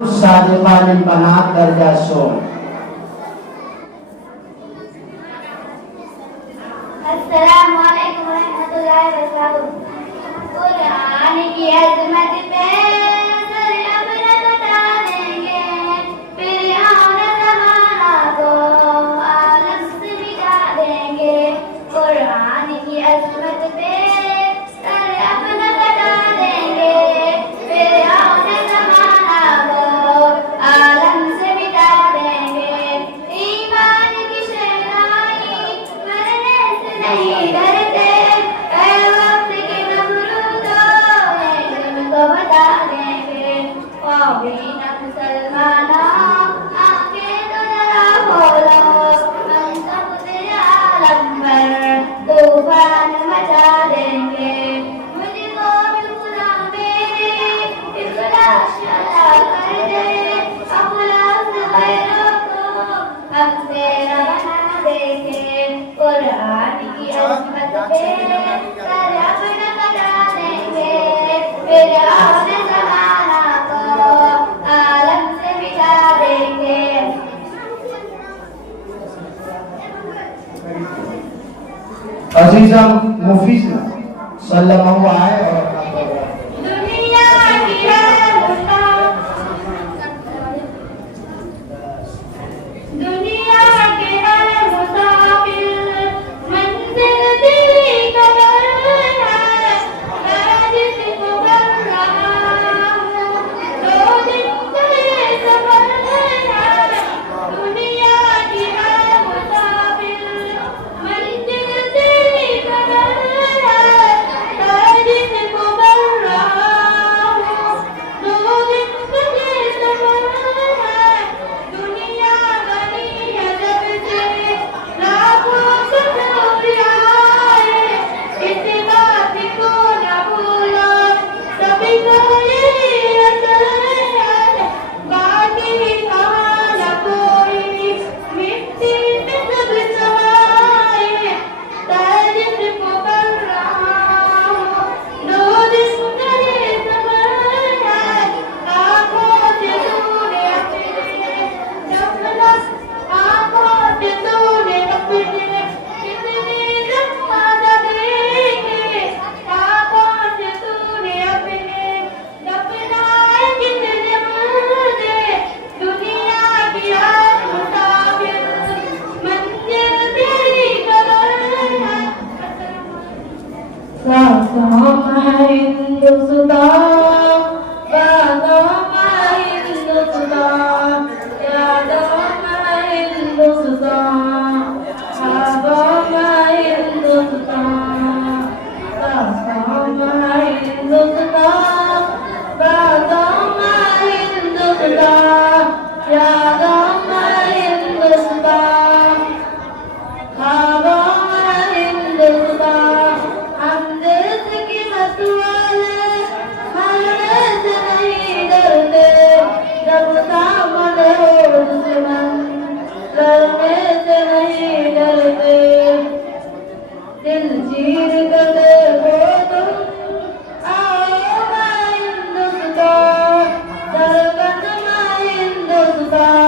Sadukan panat darjaso. अस्सलामुअलैकुम रहमतुल्लाहि व बरकातुहू। कुरान की अज़मत पे सर अपना बता देंगे, फिरऔन ज़माना को आलम से मिटा देंगे। कुरान की अज़मत पे सर अपना बता देंगे, फिरऔन ज़माना को आलम से मिटा देंगे। ईमान की शहनाई मरने से नहीं डरते, ऐ वक्त के नमरूदों इनको बता देंगे। कौमीन मुसलमानों आंखें तो जरा खोलो, हम सब तेरे आलम पर तूफान मचा देंगे। मुझको भी खुदा मेरे इखलास अता कर दे, अखलास गैरों को हम तेरा बना देंगे। कुरान की अज़मत पे सर अपना कटा देंगे, फिरऔन ज़माना को आलम से मिटा देंगे। अजीज़ा मुफीज सल्लल्लाहु अलैहि और अपना प्रोग्राम दुनिया की है मुस्ताक़, दुनिया के है मुसाफिर, मंजिल तेरी कब्र है, मैं जिसको कर रहा हूँ, दो दिन तेरे सफर है। दुनिया की है मुसाफिर, मंजिल तेरी कब्र है, मैं जिसको कर रहा हूँ, दो दिन तेरे सफर है। दुनिया बनी है जब से लाखों सफरियाँ, इस बात को न भूलो, सभी को ये असर है। बाकी कहाँ न कोई मिट्टी में सब समाए, तारीफ को कर रहा हूँ, दो दिन तेरे सफर है। आँखों से तूने अपने नफला, आँखों से तूने अपने कितने ज़माना देखे, आँखों से तूने अपने दफनाए कितने मुर्दे। दुनिया की आज मुसाफिर, मंजिल तेरी कब्र है। सासों में हिंदुस्तान, बातों में हिंदुस्तान, यादों में हिंदुस्तान, ख्वाबों में हिंदुस्तान। सासों में हिंदुस्तान, बातों में हिंदुस्तान, यादों में हिंदुस्तान, ख्वाबों में हिंदुस्तान। हम देश की मतवाले मरने से नहीं डरते, जब सामने हो दुश्मन लड़ने से नहीं डरते। दिल चीर कर देखो तुम, आओ मैं हिंदुस्तान, धड़कन में हिंदुस्तान।